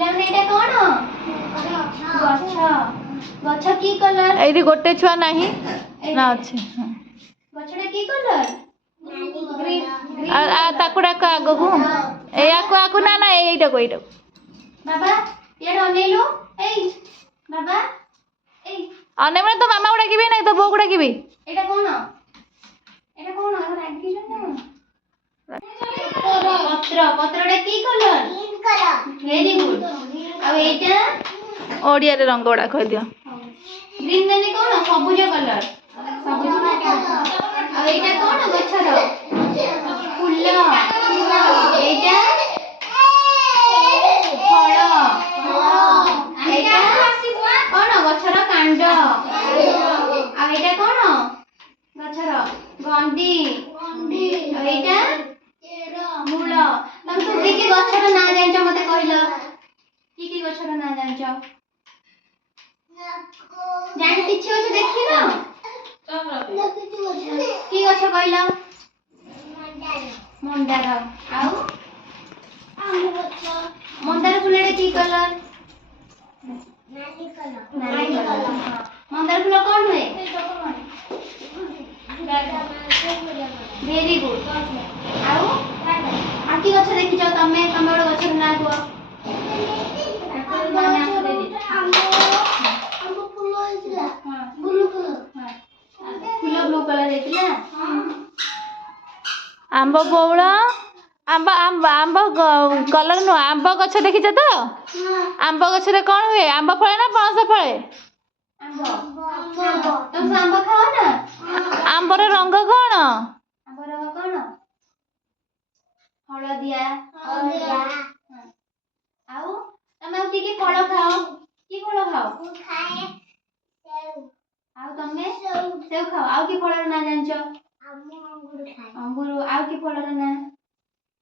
ପିଲାମାନେ ଏଇଟା କଣ? ଗଛ। ଗଛ କି କଲର? ଏଇଠି ଗୋଟେ ଛୁଆ ନାହିଁ ନା ଅଛି। ଗଛଟା କି କଲର? ଗ୍ରୀନ। ତାକୁ ଡାକ ଆଗକୁ। ଆକୁ ନା ନା ଏଇଟାକୁ। ବାବା ଇଆଡେ ଅନେଇଲୁ। ଏଇ ବାବା ଏଇ ଅନେଇବନି ତ ମାମାକୁ ଡାକିବି ନାଇଁ ତ ବୋଉକୁ ଡାକିବି। ଏଇଟା କଣ? ରାଗିଛ ନା? ପତ୍ରଟା କି colour? Green colour. Very good. ଆଉ ଏଇଟା ଓଡ଼ିଆରେ ରଙ୍ଗ ଗୁଡା କହିଦିଅ। ଗ୍ରୀନ ମାନେ କଣ? ସବୁଜ କଲର। ସବୁଜ। ଆଉ ଏଇଟା କଣ? ଗଛର ଫୁଲ। ଏଇଟା ଫଳ। ଏଇଟା କଣ? ଗଛର କାଣ୍ଡ। ଆଉ ଏଇଟା କଣ? ଗଛର ଗଣ୍ଡି। ଆଉ ଏଇଟା ମୂଳ। ତମେ ସବୁ କି ଗଛର ନାଁ ଜାଣିଛ ମତେ କହିଲ? କି ଗଛର ନାଁ ଜାଣିଛ? ଜାଣି କିଛି ଗଛ ଦେଖିନ? କି ଗଛ କହିଲ? ମନ୍ଦାର। ଆଉ ମନ୍ଦାର ଫୁଲଟା କି କଲର? ନାଲି କଲର। ମନ୍ଦାର ଫୁଲ କଣ ହୁଏ? Very good. ଆଉ କି ଗଛ ଦେଖିଛ ତମେ? ତମେ ଗୋଟେ ଗଛର ନାଁ କୁହ। ଫୁଲ ବ୍ଲୁ କଲର ହେଇଥିଲା। ଆମ୍ବ ବଉଳ। ଆମ୍ବ କଲର ନୁହଁ। ଆମ୍ବ ଗଛ ଦେଖିଛ ତ? ଆମ୍ବ ଗଛରେ କଣ ହୁଏ? ଆମ୍ବ ଫଳେ ନା ପଣସ ଫଳେ? ତମେ ଆମ୍ବ ଖାଅ ନା? ଆମ୍ବର ରଙ୍ଗ କଣ? ଆମ୍ବ ରଙ୍ଗ କଣ? ହଳଦିଆ। ଆଉ ତମେ ଆଉ କି ଫଳ ଖାଅ? କି ଫଳ ଖାଅ? ଆଉ ତମେ ସେଉ ଖାଅ। ଆଉ କି ଫଳର ନାଁ ଜାଣିଛ?